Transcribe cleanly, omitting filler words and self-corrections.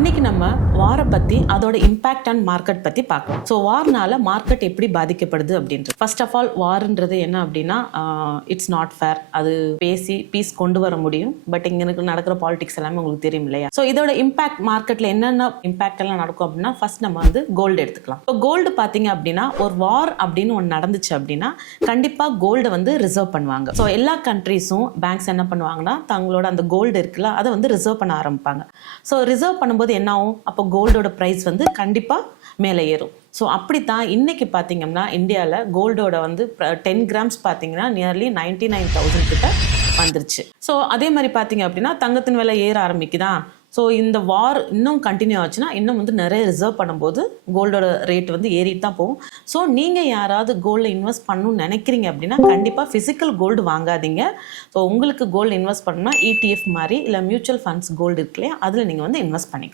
இன்னைக்கு நம்ம வாரை பற்றி அதோட இம்பேக்ட் அண்ட் மார்க்கெட் பற்றி பார்க்கலாம். ஸோ வார்னால மார்க்கெட் எப்படி பாதிக்கப்படுது அப்படின்றது. ஃபர்ஸ்ட் ஆஃப் ஆல் வார்ன்றது என்ன அப்படின்னா இட்ஸ் நாட் ஃபேர். அது பேசி பீஸ் கொண்டு வர முடியும், பட் இங்கே நடக்கிற பாலிடிக்ஸ் எல்லாமே உங்களுக்கு தெரியும் இல்லையா. ஸோ இதோட இம்பாக்ட் மார்க்கெட்டில் என்னென்ன இம்பாக்ட் எல்லாம் நடக்கும் அப்படின்னா, ஃபர்ஸ்ட் நம்ம வந்து கோல்டு எடுத்துக்கலாம். இப்போ கோல்டு பார்த்தீங்க அப்படின்னா ஒரு வார் அப்படின்னு ஒன்று நடந்துச்சு அப்படின்னா கண்டிப்பாக கோல்டை வந்து ரிசர்வ் பண்ணுவாங்க. ஸோ எல்லா கண்ட்ரீஸும் பேங்க்ஸ் என்ன பண்ணுவாங்கன்னா தங்களோட அந்த கோல்டு இருக்குல்ல அதை வந்து ரிசர்வ் பண்ண ஆரம்பிப்பாங்க. ஸோ ரிசர்வ் பண்ணும்போது என்ன ஆகும், அப்போ கோல்டோட ப்ரைஸ் வந்து கண்டிப்பாக மேலே ஏறும். ஸோ அப்படித்தான் இன்னைக்கு பார்த்தீங்கன்னா இந்தியாவில் கோல்டோட வந்து 10 கிராம்ஸ் பார்த்தீங்கன்னா நியர்லி 99,000 கிட்ட வந்துருச்சு. ஸோ அதே மாதிரி பார்த்தீங்க அப்படின்னா தங்கத்தின் விலை ஏற ஆரம்பிக்குதா. ஸோ இந்த வார் இன்னும் கண்டினியூ ஆச்சுன்னா இன்னும் வந்து நிறைய ரிசர்வ் பண்ணும்போது கோல்டோட ரேட் வந்து ஏறிட்டு தான் போகும். ஸோ நீங்கள் யாராவது கோல்டில் இன்வெஸ்ட் பண்ணணும்னு நினைக்கிறீங்க அப்படின்னா கண்டிப்பாக ஃபிசிக்கல் கோல்டு வாங்காதீங்க. ஸோ உங்களுக்கு கோல்டு இன்வெஸ்ட் பண்ணணும்னா ETF மாதிரி இல்லை மியூச்சுவல் ஃபண்ட்ஸ் கோல்டு இருக்கு இல்லையா, அதில் நீங்கள் வந்து இன்வெஸ்ட் பண்ணிக்கலாம்.